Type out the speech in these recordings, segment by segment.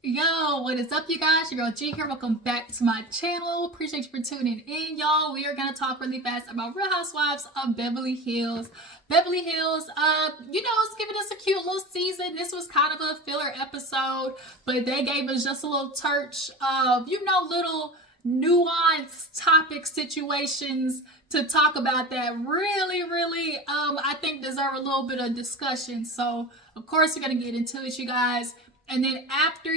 Yo, what is up, you guys? Your girl G here. Welcome back to my channel. Appreciate you for tuning in, y'all. We are gonna talk really fast about Real Housewives of Beverly Hills. Beverly Hills, it's giving us a cute little season. This was kind of a filler episode, but they gave us just a little touch of, little nuanced topic situations to talk about that really, I think deserve a little bit of discussion. So, of course, we're gonna get into it, you guys. And then after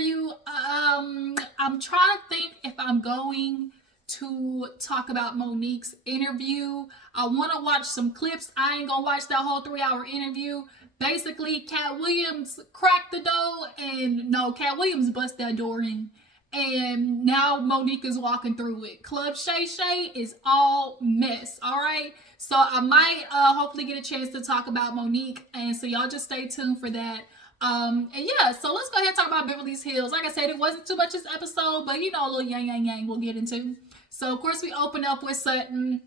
I'm trying to think if I'm going to talk about Monique's interview. I want to watch some clips. I ain't gonna watch that whole 3-hour interview. Basically, Cat Williams cracked the door, and no, Cat Williams bust that door in. And now Monique is walking through it. Club Shay Shay is all mess, all right? So I might hopefully get a chance to talk about Monique, and so y'all just stay tuned for that. And yeah, so let's go ahead and talk about Beverly Hills. Like I said, it wasn't too much this episode, but a little yang we'll get into. So of course we open up with Sutton.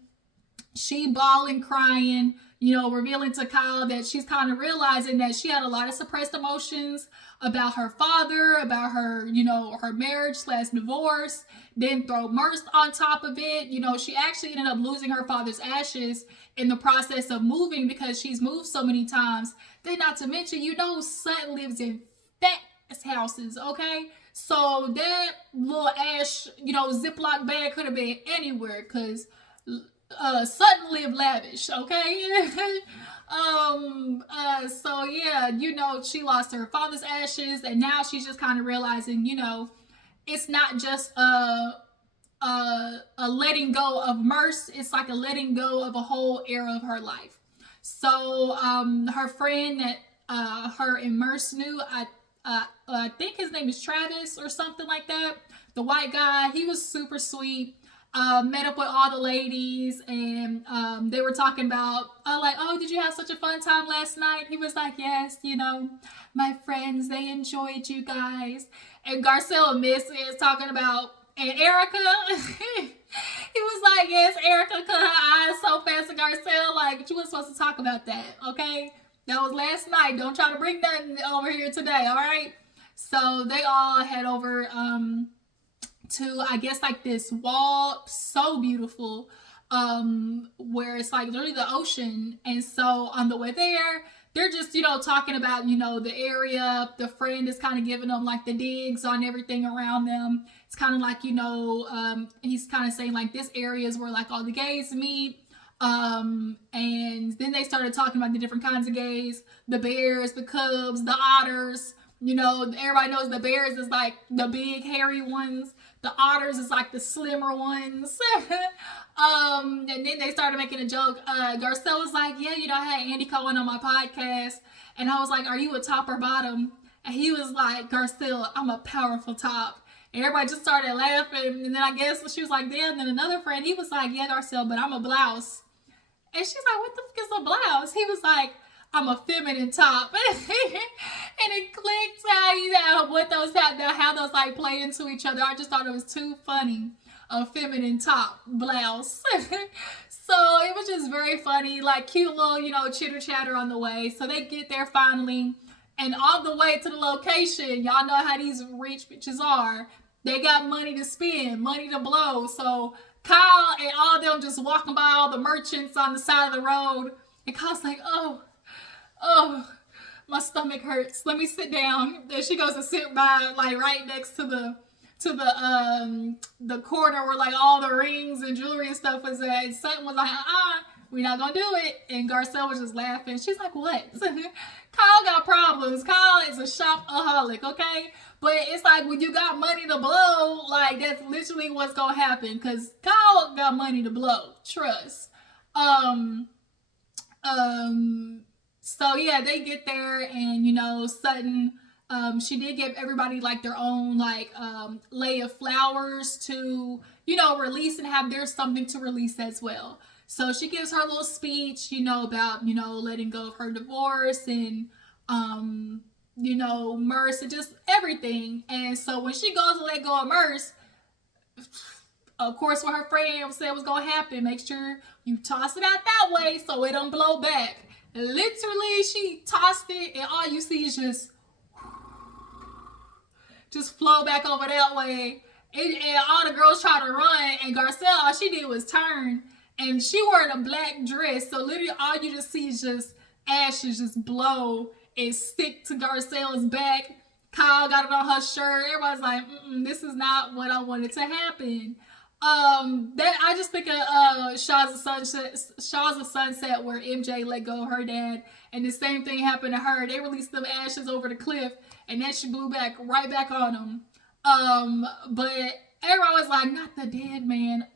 She bawling, crying, revealing to Kyle that she's kind of realizing that she had a lot of suppressed emotions about her father, about her, her marriage / divorce. Then throw Merce on top of it. She actually ended up losing her father's ashes in the process of moving because she's moved so many times. Then not to mention, Sutton lives in fat houses, okay? So that little ash, Ziploc bag could have been anywhere because Sutton lived lavish, okay? So yeah, she lost her father's ashes, and now she's just kind of realizing, it's not just a letting go of Merce. It's like a letting go of a whole era of her life. So her friend that her and Merce knew, I think his name is Travis or something like that. The white guy, he was super sweet. Met up with all the ladies, and they were talking about, oh, did you have such a fun time last night? He was like, yes, my friends, they enjoyed you guys. And Garcelle and Miss is talking about, and Erica, he was like, yes, Erica cut her eyes so fast at Garcelle, like, you weren't supposed to talk about that, okay? That was last night. Don't try to bring nothing over here today, all right? So they all head over to, I guess, like this wall, so beautiful, where it's like literally the ocean. And so on the way there, they're just, talking about, the area. The friend is kind of giving them like the digs on everything around them. It's kind of like, he's kind of saying like this area is where like all the gays meet. And then they started talking about the different kinds of gays, the bears, the cubs, the otters. Everybody knows the bears is like the big hairy ones. The otters is like the slimmer ones. And then they started making a joke. Garcelle was like, yeah, I had Andy Cohen on my podcast. And I was like, are you a top or bottom? And he was like, Garcelle, I'm a powerful top. And everybody just started laughing. And then I guess she was like, damn. And then another friend, he was like, yeah, Garcelle, but I'm a blouse. And she's like, what the fuck is a blouse? He was like, I'm a feminine top. And it clicked how those like play into each other. I just thought it was too funny. A feminine top, blouse. So it was just very funny, like cute little, chitter chatter on the way. So they get there finally. And on the way to the location, y'all know how these rich bitches are. They got money to spend, money to blow. So Kyle and all of them just walking by all the merchants on the side of the road. And Kyle's like, oh, my stomach hurts. Let me sit down. Then she goes to sit by, like, right next to the corner where like all the rings and jewelry and stuff was at. And Sutton was like, we're not gonna do it. And Garcelle was just laughing. She's like, what? Kyle got problems. Kyle is a shopaholic, okay? But it's like when you got money to blow, like that's literally what's gonna happen. Cause Kyle got money to blow. Trust. So yeah, they get there, and Sutton, she did give everybody like their own like lay of flowers to release and have their something to release as well. So she gives her little speech, about letting go of her divorce and Merce and just everything. And so when she goes to let go of Merce, of course, what her friend said was gonna happen, make sure you toss it out that way so it don't blow back. Literally, she tossed it, and all you see is just flow back over that way. And all the girls try to run, and Garcelle, all she did was turn, and she wearing a black dress, so literally all you just see is just ashes just blow and stick to Garcelle's back. Kyle got it on her shirt. Everybody's like, this is not what I wanted to happen. That I just think of Shaws of Sunset, where MJ let go of her dad, and the same thing happened to her. They released them ashes over the cliff, and then she blew right back on them. But everyone was like, not the dead man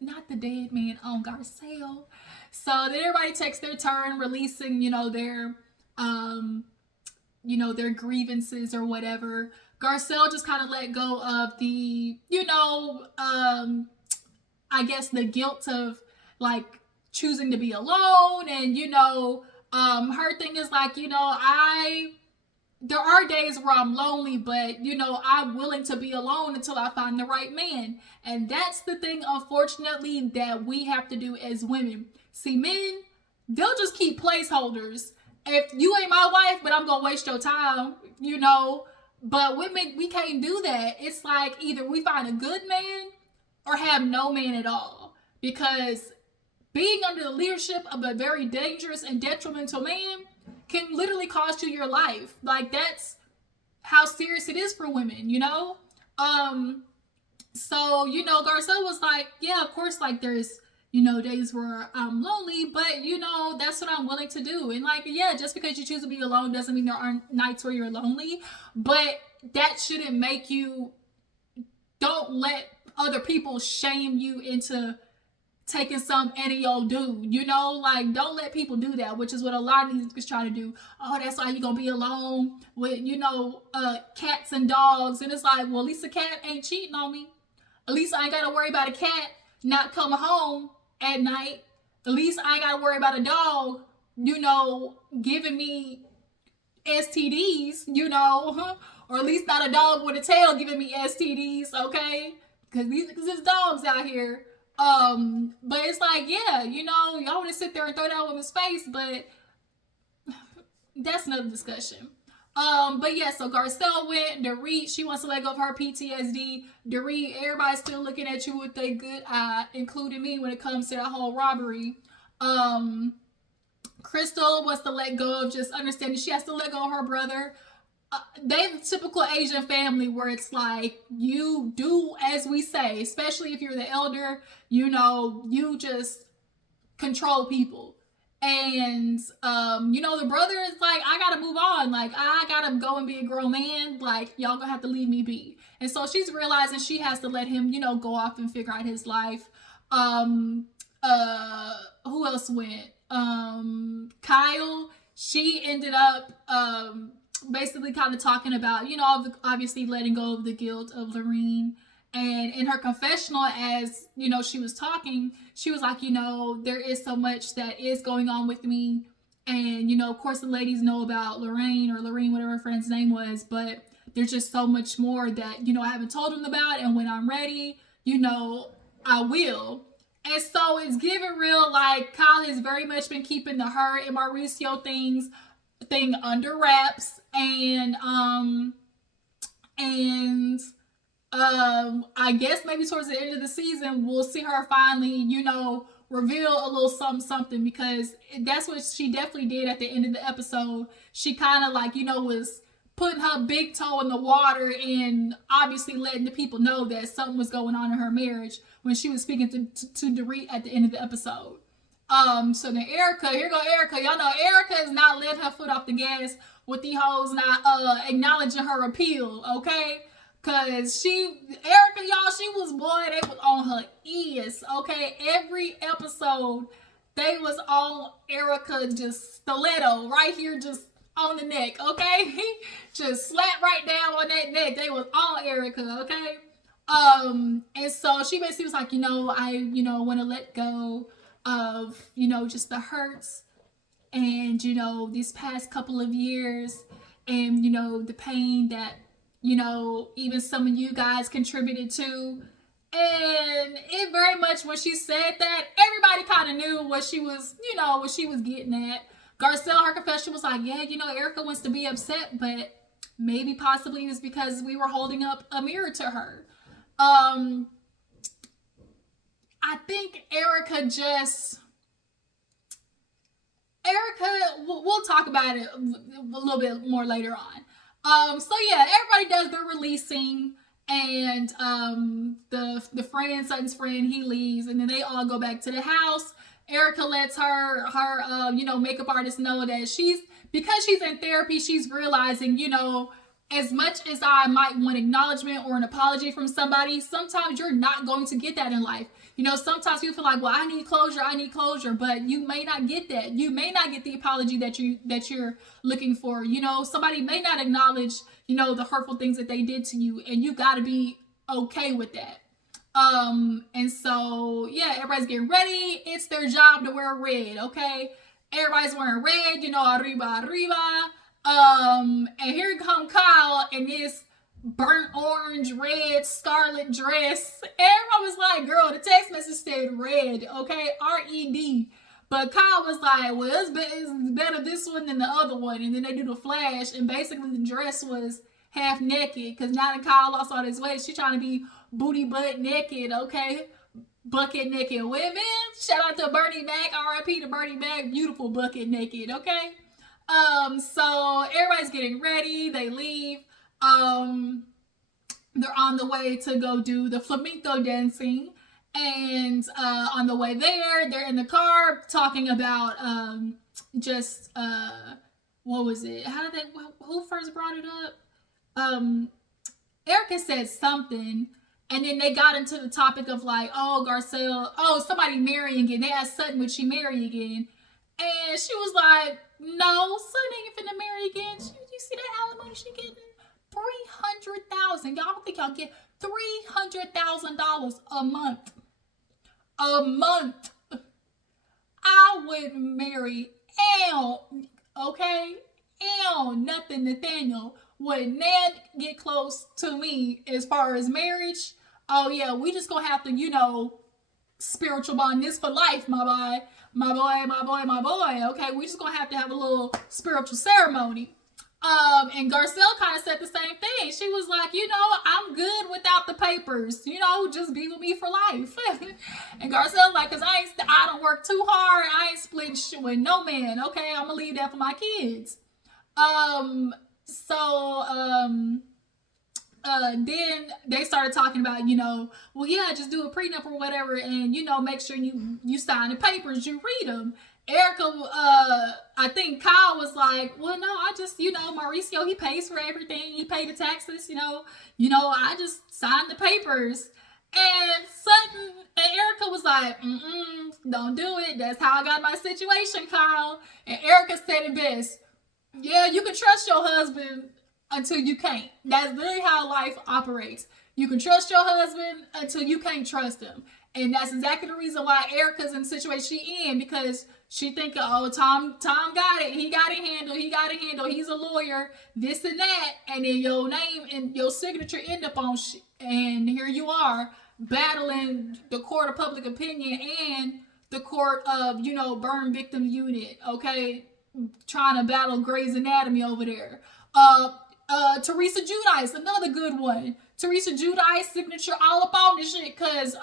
on Garcelle. So then everybody takes their turn releasing, their their grievances or whatever. Garcelle just kind of let go of the, I guess the guilt of like choosing to be alone, and her thing is like, there are days where I'm lonely, but I'm willing to be alone until I find the right man. And that's the thing, unfortunately, that we have to do as women. See, men, they'll just keep placeholders. If you ain't my wife, but I'm gonna waste your time, but women, we can't do that. It's like either we find a good man or have no man at all, because being under the leadership of a very dangerous and detrimental man can literally cost you your life. Like, that's how serious it is for women, So, Garcelle was like, yeah, of course, like, there's, days where I'm lonely, but, that's what I'm willing to do. And, like, yeah, just because you choose to be alone doesn't mean there aren't nights where you're lonely, but that shouldn't make you, don't let other people shame you into taking some any old dude, like, don't let people do that, which is what a lot of these niggas try to do. Oh, that's why you gonna be alone with, cats and dogs. And it's like, well, at least a cat ain't cheating on me. At least I ain't gotta worry about a cat not coming home at night. At least I ain't gotta worry about a dog, giving me STDs, or at least not a dog with a tail giving me STDs, okay? Because there's dogs out here. But it's like, yeah, y'all want to sit there and throw that on women's face, but that's another discussion. But yeah, so Garcelle went. Dorit, she wants to let go of her PTSD. Dorit, everybody's still looking at you with a good eye, including me when it comes to that whole robbery. Crystal wants to let go of just understanding she has to let go of her brother. They're the typical Asian family where it's like, you do as we say, especially if you're the elder, you just control people. And, the brother is like, I gotta move on. Like, I gotta go and be a grown man. Like, y'all gonna have to leave me be. And so she's realizing she has to let him, go off and figure out his life. Who else went? Kyle, she ended up, basically kind of talking about, obviously letting go of the guilt of Lorene. And in her confessional, as, she was talking, she was like, there is so much that is going on with me. And, of course, the ladies know about Lorene, whatever her friend's name was, but there's just so much more that, I haven't told them about. And when I'm ready, I will. And so it's giving real, like, Kyle has very much been keeping the her and Mauricio thing under wraps. And I guess maybe towards the end of the season, we'll see her finally, reveal a little something, because that's what she definitely did at the end of the episode. She kind of like, was putting her big toe in the water and obviously letting the people know that something was going on in her marriage when she was speaking to Dorit at the end of the episode. So then Erica, here go Erica. Y'all know Erica is not letting her foot off the gas with the hoes not acknowledging her appeal, okay? Cause Erica, y'all, she was, boy, they was on her ears, okay? Every episode, they was on Erica, just stiletto, right here, just on the neck, okay? Just slap right down on that neck. They was on Erica, okay? And so she basically was like, I, want to let go of, just the hurts and, these past couple of years and, the pain that, even some of you guys contributed to. And it very much, when she said that, everybody kind of knew what she was, what she was getting at. Garcelle, her confession was like, yeah, Erica wants to be upset, but maybe possibly it was because we were holding up a mirror to her. I think we'll talk about it a little bit more later on. So yeah, everybody does their releasing, and the friend, Sutton's friend, he leaves, and then they all go back to the house. Erica lets her makeup artist know that because she's in therapy, she's realizing, as much as I might want acknowledgement or an apology from somebody, sometimes you're not going to get that in life. Sometimes people feel like, well, I need closure, but you may not get that. You may not get the apology that you're looking for. Somebody may not acknowledge, the hurtful things that they did to you, and you got to be okay with that. And so, yeah, everybody's getting ready. It's their job to wear red, okay? Everybody's wearing red, arriba. And here come Kyle in this burnt orange, red, scarlet dress. Everyone was like, girl, the text message said red, okay? R-E-D. But Kyle was like, well, it's better this one than the other one. And then they do the flash, and basically the dress was half naked, because now that Kyle lost all his weight, she's trying to be booty butt naked, okay? Bucket naked women. Shout out to Bernie Mac, R.I.P. to Bernie Mac, beautiful bucket naked, okay? So everybody's getting ready, they leave. They're on the way to go do the flamenco dancing, and on the way there, they're in the car talking about what was it? Who first brought it up? Erica said something, and then they got into the topic of like, somebody marrying again. They asked Sutton, would she marry again? And she was like, no, Sutton ain't finna marry again. You see that alimony she getting? $300,000. Y'all don't think y'all get $300,000 a month? A month. I would marry L, okay? L, nothing, Nathaniel. Would Ned get close to me as far as marriage? Oh yeah, we just gonna have to, spiritual bond this for life, my boy. Okay, we just gonna have to have a little spiritual ceremony. And Garcelle kind of said the same thing. She was like, I'm good without the papers. Just be with me for life. And Garcelle's like, cause I don't work too hard. I ain't split shit with no man. Okay, I'm gonna leave that for my kids. Then they started talking about, well, yeah, just do a prenup or whatever, and make sure you sign the papers, you read them. Erica, I think Kyle was like, well, no, I just, Mauricio, he pays for everything. He paid the taxes, I just signed the papers. And Sutton and Erica was like, don't do it. That's how I got my situation, Kyle. And Erica said it best. Yeah, you can trust your husband until you can't. That's literally how life operates. You can trust your husband until you can't trust him. And that's exactly the reason why Erica's in the situation she in, because she thinking, oh, Tom got it. He got it handled. He's a lawyer, this and that. And then your name and your signature end up on and here you are battling the court of public opinion and the court of, burn victim unit, okay? Trying to battle Grey's Anatomy over there. Teresa Giudice, another good one. Teresa Giudice signature all up on this shit, cause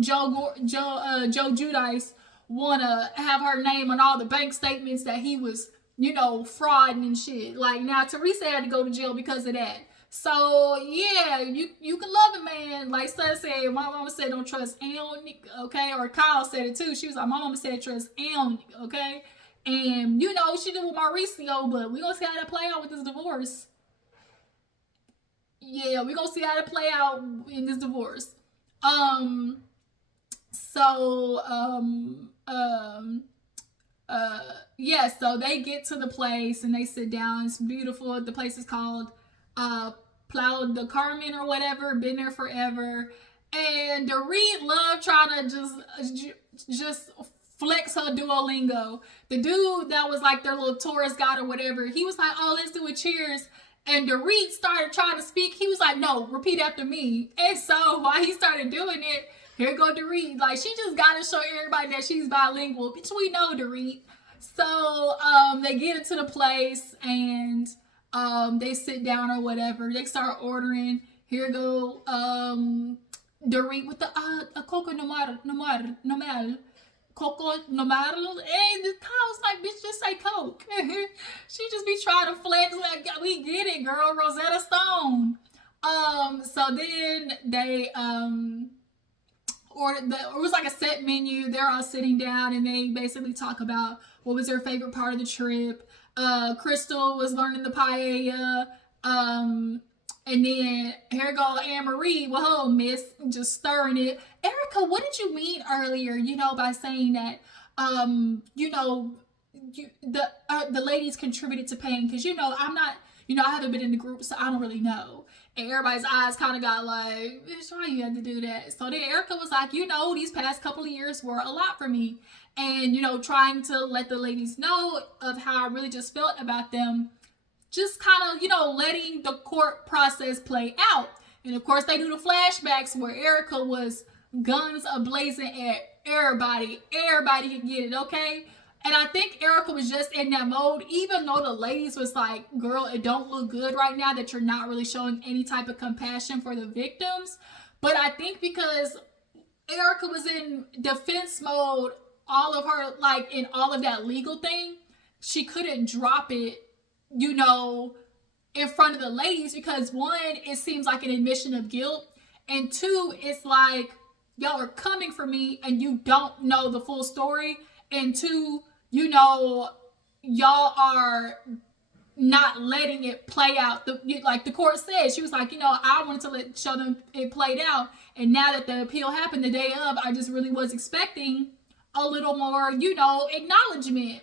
Joe Giudice wanna have her name on all the bank statements that he was, frauding and shit. Like, now Teresa had to go to jail because of that. So yeah, you can love it, man. Like Sutton said, my mama said don't trust L, okay? Or Kyle said it too. She was like, my mama said trust L, okay? And she did with Mauricio, but we gonna see how that play out with this divorce. Yeah, we're gonna see how to play out in this divorce. So they get to the place and they sit down. It's beautiful. The place is called Playa del Carmen or whatever. Been there forever. And Dorit loved trying to just flex her Duolingo. The dude that was like their little tourist guide or whatever, he was like, oh, let's do a cheers. And Dorit started trying to speak. He was like, no, repeat after me. And so while he started doing it, here go Dorit. Like, she just got to show everybody that she's bilingual. Bitch, we know Dorit. So they get into the place, and They sit down or whatever. They start ordering. Here go Dorit with the a coco normal. Coco normal. And the cow's like, bitch, just say Coke. She just be trying to flex like, we get it, girl. Rosetta Stone. So then they ordered it was like a set menu. They're all sitting down and they basically talk about what was their favorite part of the trip. Crystal was learning the paella. And then here go Anne-Marie with her miss, just stirring it. Erica, what did you mean earlier, by saying that, the ladies contributed to paying? Because, I'm not, I haven't been in the group, so I don't really know. And everybody's eyes kind of got like, bitch, why you had to do that? So then Erica was like, these past couple of years were a lot for me. And, trying to let the ladies know of how I really just felt about them. Just kind of, letting the court process play out. And of course, they do the flashbacks where Erica was guns ablazing at everybody. Everybody can get it, okay? And I think Erica was just in that mode, even though the ladies was like, girl, it don't look good right now that you're not really showing any type of compassion for the victims. But I think because Erica was in defense mode, all of her, like, in all of that legal thing, she couldn't drop it, in front of the ladies, because one, it seems like an admission of guilt, and two, it's like, y'all are coming for me and you don't know the full story, and two, y'all are not letting it play out. Like the court said, she was like, I wanted to show them it played out, and now that the appeal happened the day of, I just really was expecting a little more, acknowledgement.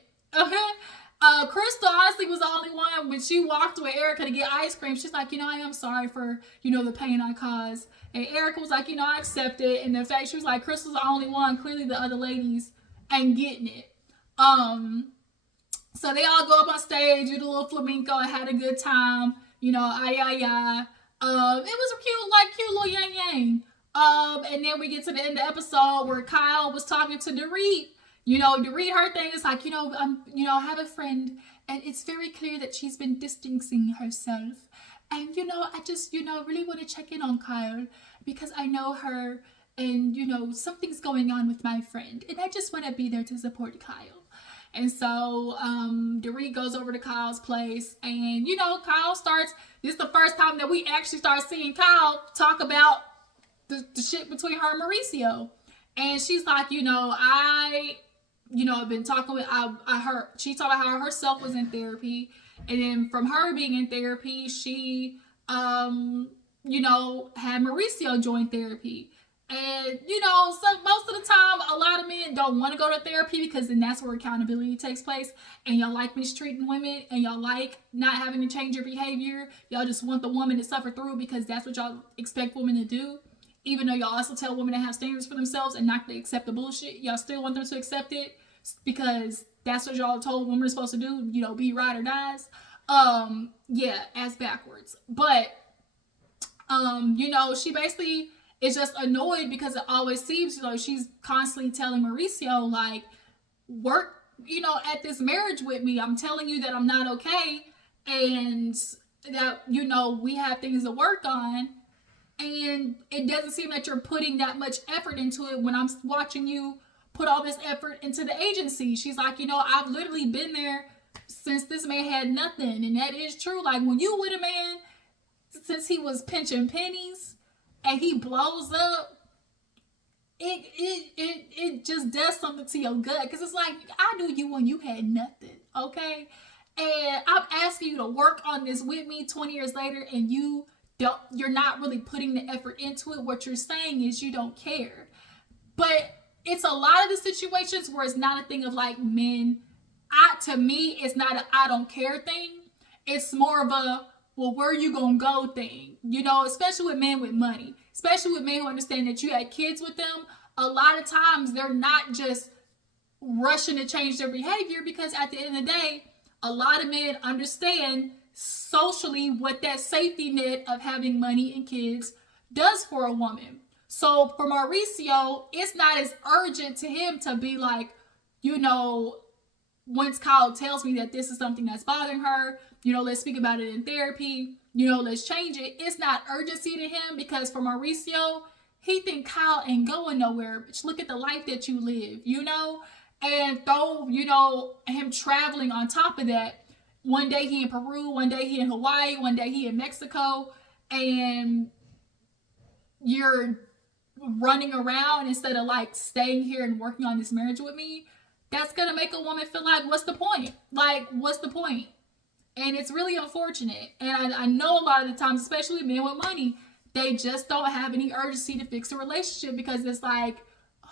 Crystal honestly was the only one when she walked with Erica to get ice cream. She's like, I am sorry for, the pain I caused. And Erica was like, I accept it. And the fact she was like, Crystal's the only one. Clearly the other ladies ain't getting it. So they all go up on stage, do the little flamenco, and had a good time. Ay, ay, ay. It was a cute little yang yang. And then we get to the end of the episode where Kyle was talking to Dorit. Dorit, her thing is like, I have a friend, and it's very clear that she's been distancing herself. And, I just, really want to check in on Kyle because I know her and, something's going on with my friend. And I just want to be there to support Kyle. And so Dorit goes over to Kyle's place, and, Kyle starts, this is the first time that we actually start seeing Kyle talk about the shit between her and Mauricio. And she's like, I've been talking with, I heard, she talked about how herself was in therapy. And then from her being in therapy, she, had Mauricio join therapy. And, so most of the time, a lot of men don't want to go to therapy because then that's where accountability takes place. And y'all like mistreating women, and y'all like not having to change your behavior. Y'all just want the woman to suffer through because that's what y'all expect women to do. Even though y'all also tell women to have standards for themselves and not to accept the bullshit, y'all still want them to accept it because that's what y'all told women are supposed to do, be ride or dies. Ass backwards. But, she basically is just annoyed because it always seems, she's constantly telling Mauricio, like, work, at this marriage with me. I'm telling you that I'm not okay and that, we have things to work on. And it doesn't seem that you're putting that much effort into it when I'm watching you put all this effort into the agency. She's like, I've literally been there since this man had nothing. And that is true. Like, when you with a man since he was pinching pennies and he blows up, it just does something to your gut. Because it's like, I knew you when you had nothing, okay? And I'm asking you to work on this with me 20 years later, and you're not really putting the effort into it. What you're saying is you don't care. But it's a lot of the situations where it's not a thing of like men. To me, it's not a I don't care thing. It's more of a, well, where you gonna go thing. Especially with men with money. Especially with men who understand that you had kids with them. A lot of times they're not just rushing to change their behavior, because at the end of the day, a lot of men understand socially what that safety net of having money and kids does for a woman. So for Mauricio, it's not as urgent to him to be like, once Kyle tells me that this is something that's bothering her, let's speak about it in therapy, let's change it. It's not urgency to him, because for Mauricio, he think Kyle ain't going nowhere. But look at the life that you live, and throw, him traveling on top of that. One day he in Peru, one day he in Hawaii, one day he in Mexico, and you're running around instead of like staying here and working on this marriage with me. That's gonna make a woman feel like, what's the point? Like, what's the point? And it's really unfortunate. And I know a lot of the times, especially men with money, they just don't have any urgency to fix a relationship, because it's like,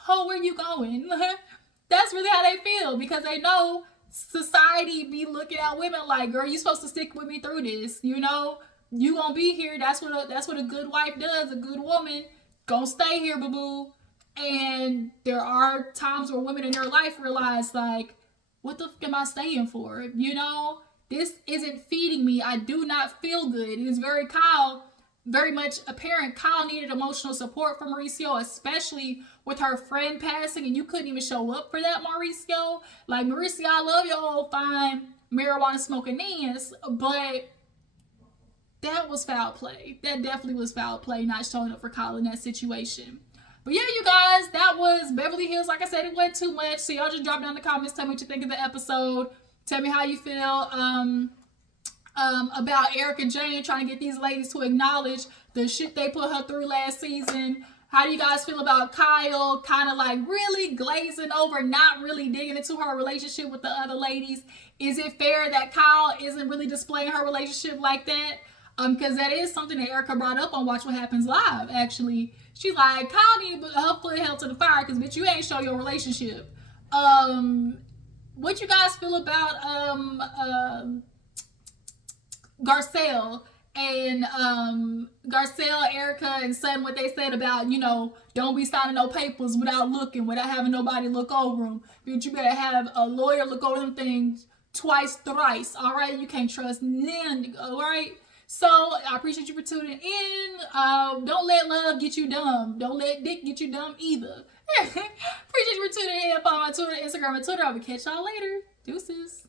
oh, where you going? That's really how they feel, because they know society be looking at women like, girl, you supposed to stick with me through this. You gonna be here. That's what a good wife does. A good woman gonna stay here, boo-boo. And there are times where women in their life realize, like, what the fuck am I staying for? This isn't feeding me. I do not feel good. It is very much apparent Kyle needed emotional support from Mauricio, especially with her friend passing, and you couldn't even show up for that, Mauricio. Like, Mauricio, I love your old fine marijuana smoking ass, but that was foul play. That definitely was foul play, not showing up for Kyle in that situation. But yeah, you guys, that was Beverly Hills. Like I said, it wasn't too much. So y'all just drop down in the comments. Tell me what you think of the episode. Tell me how you feel about Eric and Jane trying to get these ladies to acknowledge the shit they put her through last season. How do you guys feel about Kyle kind of like really glazing over, not really digging into her relationship with the other ladies? Is it fair that Kyle isn't really displaying her relationship like that? Because that is something that Erica brought up on Watch What Happens Live, actually. She's like, Kyle need her foot held to the fire, because bitch, you ain't show your relationship. What you guys feel about Garcelle and Garcelle, Erica, and Sutton, what they said about, don't be signing no papers without looking, without having nobody look over them. Bitch, you better have a lawyer look over them things twice, thrice, all right? You can't trust none, all right? So, I appreciate you for tuning in. Don't let love get you dumb. Don't let dick get you dumb either. Appreciate you for tuning in. Follow my Twitter, Instagram, and Twitter. I will catch y'all later. Deuces.